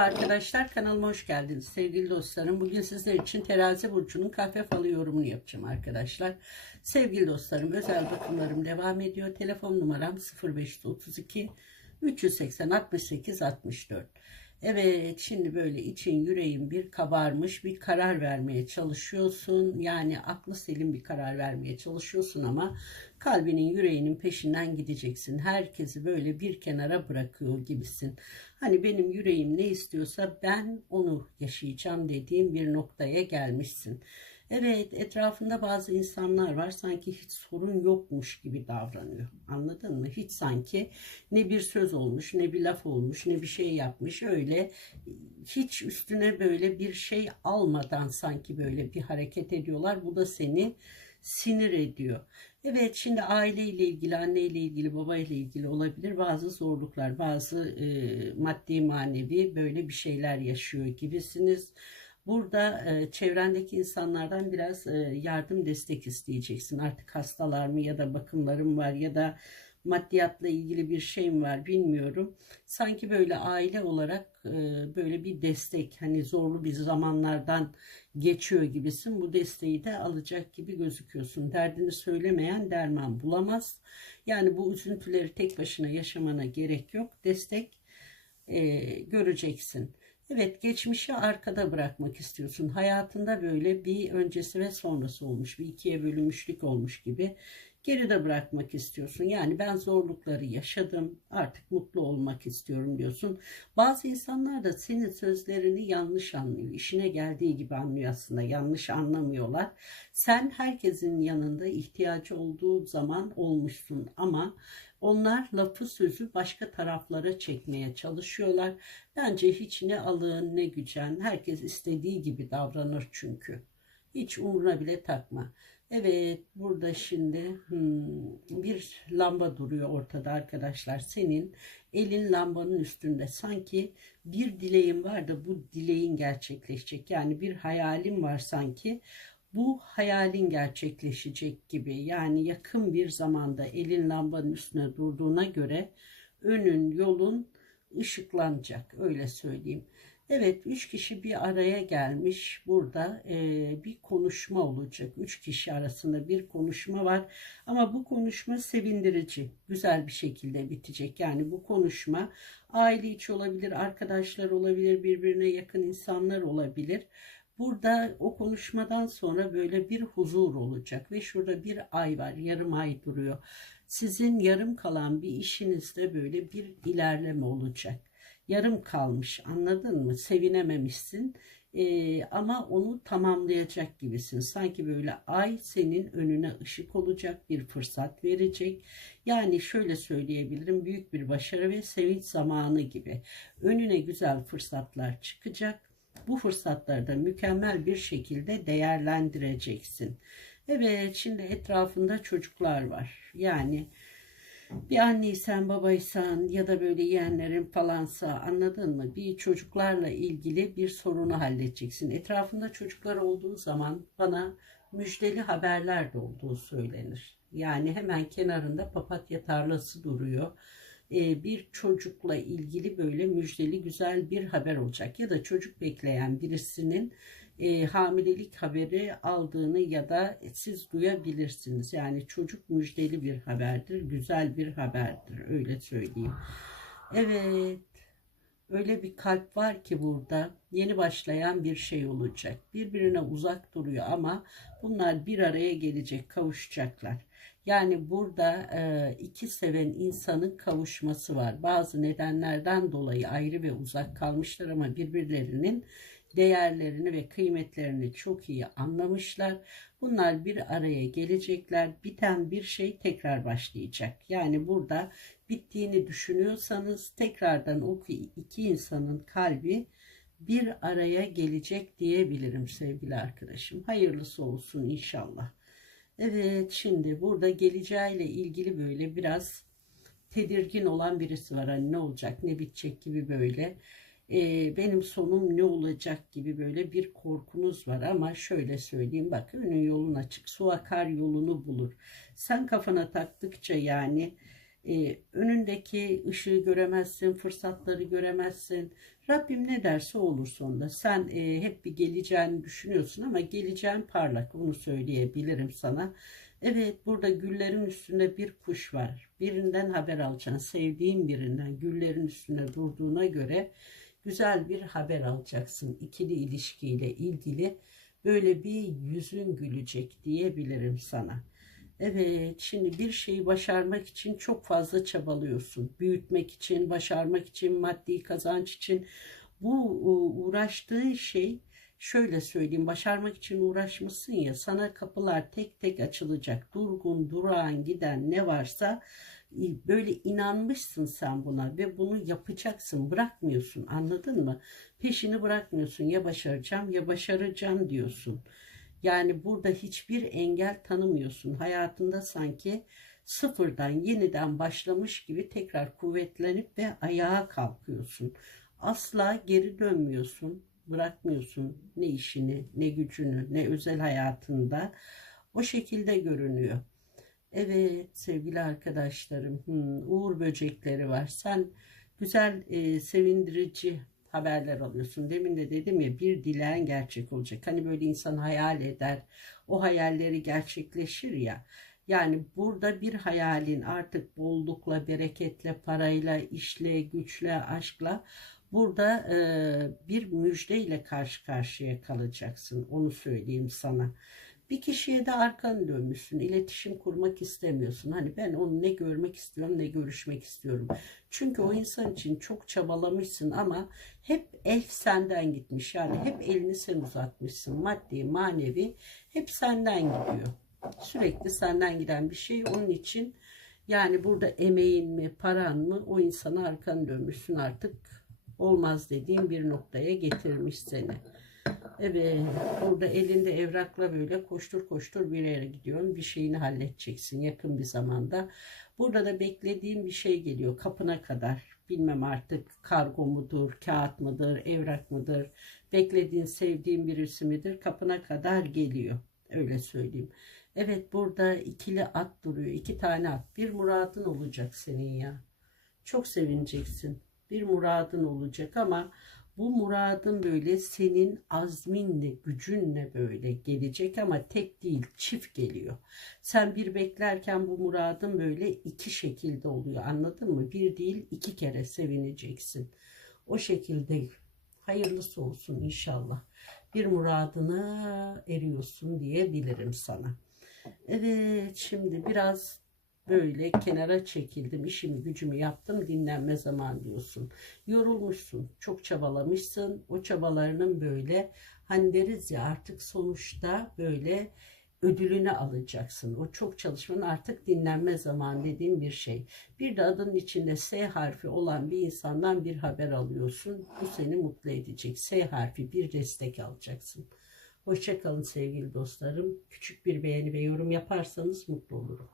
Merhaba arkadaşlar kanalıma hoş geldiniz sevgili dostlarım. Bugün sizler için terazi burcunun kahve falı yorumunu yapacağım arkadaşlar. Sevgili dostlarım özel bakımlarım devam ediyor. Telefon numaram 0532 380 68 64. Evet şimdi böyle için yüreğin bir kabarmış bir karar vermeye çalışıyorsun. Yani aklı selim bir karar vermeye çalışıyorsun ama kalbinin yüreğinin peşinden gideceksin. Herkesi böyle bir kenara bırakıyor gibisin. Hani benim yüreğim ne istiyorsa ben onu yaşayacağım dediğim bir noktaya gelmişsin. Evet etrafında bazı insanlar var sanki hiç sorun yokmuş gibi davranıyor. Anladın mı? Hiç sanki ne bir söz olmuş ne bir laf olmuş ne bir şey yapmış öyle hiç üstüne böyle bir şey almadan sanki böyle bir hareket ediyorlar. Bu da seni sinir ediyor. Evet şimdi aileyle ilgili, anneyle ilgili, babayla ilgili olabilir bazı zorluklar, bazı e, maddi manevi böyle bir şeyler yaşıyor gibisiniz. Burada e, çevrendeki insanlardan biraz e, yardım destek isteyeceksin. Artık hastalar mı ya da bakımlarım var ya da maddiyatla ilgili bir şey mi var bilmiyorum. Sanki böyle aile olarak e, böyle bir destek hani zorlu bir zamanlardan geçiyor gibisin. Bu desteği de alacak gibi gözüküyorsun. Derdini söylemeyen derman bulamaz. Yani bu üzüntüleri tek başına yaşamana gerek yok. Destek e, göreceksin. Evet geçmişi arkada bırakmak istiyorsun. Hayatında böyle bir öncesi ve sonrası olmuş. Bir ikiye bölünmüşlük olmuş gibi geride bırakmak istiyorsun. Yani ben zorlukları yaşadım artık mutlu olmak istiyorum diyorsun. Bazı insanlar da senin sözlerini yanlış anlıyor. İşine geldiği gibi anlıyor aslında yanlış anlamıyorlar. Sen herkesin yanında ihtiyacı olduğu zaman olmuşsun ama onlar lafı sözü başka taraflara çekmeye çalışıyorlar. Bence hiç ne alın ne gücen herkes istediği gibi davranır çünkü. Hiç umuruna bile takma. Evet burada şimdi hmm, bir lamba duruyor ortada arkadaşlar. Senin elin lambanın üstünde sanki bir dileğin var da bu dileğin gerçekleşecek. Yani bir hayalin var sanki bu hayalin gerçekleşecek gibi. Yani yakın bir zamanda elin lambanın üstüne durduğuna göre önün yolun ışıklanacak öyle söyleyeyim. Evet, üç kişi bir araya gelmiş. Burada e, bir konuşma olacak. Üç kişi arasında bir konuşma var. Ama bu konuşma sevindirici, güzel bir şekilde bitecek. Yani bu konuşma aile içi olabilir, arkadaşlar olabilir, birbirine yakın insanlar olabilir. Burada o konuşmadan sonra böyle bir huzur olacak ve şurada bir ay var, yarım ay duruyor. Sizin yarım kalan bir işinizde böyle bir ilerleme olacak yarım kalmış anladın mı? Sevinememişsin ee, ama onu tamamlayacak gibisin. Sanki böyle ay senin önüne ışık olacak bir fırsat verecek. Yani şöyle söyleyebilirim büyük bir başarı ve sevinç zamanı gibi. Önüne güzel fırsatlar çıkacak. Bu fırsatları da mükemmel bir şekilde değerlendireceksin. Evet şimdi etrafında çocuklar var. Yani bir anneysen babaysan ya da böyle yeğenlerin falansa anladın mı? Bir çocuklarla ilgili bir sorunu halledeceksin. Etrafında çocuklar olduğu zaman bana müjdeli haberler de olduğu söylenir. Yani hemen kenarında papatya tarlası duruyor. Ee, bir çocukla ilgili böyle müjdeli güzel bir haber olacak. Ya da çocuk bekleyen birisinin e, hamilelik haberi aldığını ya da siz duyabilirsiniz. Yani çocuk müjdeli bir haberdir, güzel bir haberdir öyle söyleyeyim. Evet, öyle bir kalp var ki burada yeni başlayan bir şey olacak. Birbirine uzak duruyor ama bunlar bir araya gelecek, kavuşacaklar. Yani burada e, iki seven insanın kavuşması var. Bazı nedenlerden dolayı ayrı ve uzak kalmışlar ama birbirlerinin değerlerini ve kıymetlerini çok iyi anlamışlar. Bunlar bir araya gelecekler. Biten bir şey tekrar başlayacak. Yani burada bittiğini düşünüyorsanız tekrardan o iki insanın kalbi bir araya gelecek diyebilirim sevgili arkadaşım. Hayırlısı olsun inşallah. Evet şimdi burada geleceğiyle ilgili böyle biraz tedirgin olan birisi var. Hani ne olacak ne bitecek gibi böyle e, benim sonum ne olacak gibi böyle bir korkunuz var ama şöyle söyleyeyim bak önün yolun açık su akar yolunu bulur sen kafana taktıkça yani e, önündeki ışığı göremezsin, fırsatları göremezsin. Rabbim ne derse olur sonunda. Sen e, hep bir geleceğini düşünüyorsun ama geleceğin parlak. Onu söyleyebilirim sana. Evet burada güllerin üstünde bir kuş var. Birinden haber alacaksın. Sevdiğin birinden güllerin üstünde durduğuna göre güzel bir haber alacaksın. İkili ilişkiyle ilgili böyle bir yüzün gülecek diyebilirim sana. Evet, şimdi bir şeyi başarmak için çok fazla çabalıyorsun. Büyütmek için, başarmak için, maddi kazanç için. Bu uğraştığın şey şöyle söyleyeyim, başarmak için uğraşmışsın ya, sana kapılar tek tek açılacak. Durgun, durağan giden ne varsa böyle inanmışsın sen buna ve bunu yapacaksın, bırakmıyorsun. Anladın mı? Peşini bırakmıyorsun. Ya başaracağım ya başaracağım diyorsun. Yani burada hiçbir engel tanımıyorsun. Hayatında sanki sıfırdan yeniden başlamış gibi tekrar kuvvetlenip ve ayağa kalkıyorsun. Asla geri dönmüyorsun, bırakmıyorsun ne işini, ne gücünü, ne özel hayatında. O şekilde görünüyor. Evet sevgili arkadaşlarım, hmm, uğur böcekleri var. Sen güzel, e, sevindirici haberler alıyorsun. Demin de dedim ya bir dileğin gerçek olacak. Hani böyle insan hayal eder, o hayalleri gerçekleşir ya. Yani burada bir hayalin artık bollukla, bereketle, parayla, işle, güçle, aşkla burada e, bir müjdeyle karşı karşıya kalacaksın. Onu söyleyeyim sana. Bir kişiye de arkanı dönmüşsün. iletişim kurmak istemiyorsun. Hani ben onu ne görmek istiyorum ne görüşmek istiyorum. Çünkü o insan için çok çabalamışsın ama hep el senden gitmiş. Yani hep elini sen uzatmışsın. Maddi, manevi hep senden gidiyor. Sürekli senden giden bir şey. Onun için yani burada emeğin mi, paran mı o insana arkanı dönmüşsün artık. Olmaz dediğim bir noktaya getirmiş seni. Evet, burada elinde evrakla böyle koştur koştur bir yere gidiyorsun. Bir şeyini halledeceksin yakın bir zamanda. Burada da beklediğin bir şey geliyor kapına kadar. Bilmem artık kargo mudur, kağıt mıdır, evrak mıdır, beklediğin, sevdiğin birisi midir kapına kadar geliyor. Öyle söyleyeyim. Evet burada ikili at duruyor. iki tane at. Bir muradın olacak senin ya. Çok sevineceksin. Bir muradın olacak ama bu muradın böyle senin azminle, gücünle böyle gelecek ama tek değil, çift geliyor. Sen bir beklerken bu muradın böyle iki şekilde oluyor. Anladın mı? Bir değil, iki kere sevineceksin. O şekilde hayırlısı olsun inşallah. Bir muradına eriyorsun diyebilirim sana. Evet, şimdi biraz böyle kenara çekildim, işimi gücümü yaptım, dinlenme zaman diyorsun. Yorulmuşsun, çok çabalamışsın. O çabalarının böyle hani deriz ya artık sonuçta böyle ödülünü alacaksın. O çok çalışmanın artık dinlenme zamanı dediğim bir şey. Bir de adının içinde S harfi olan bir insandan bir haber alıyorsun. Bu seni mutlu edecek. S harfi bir destek alacaksın. Hoşçakalın sevgili dostlarım. Küçük bir beğeni ve yorum yaparsanız mutlu olurum.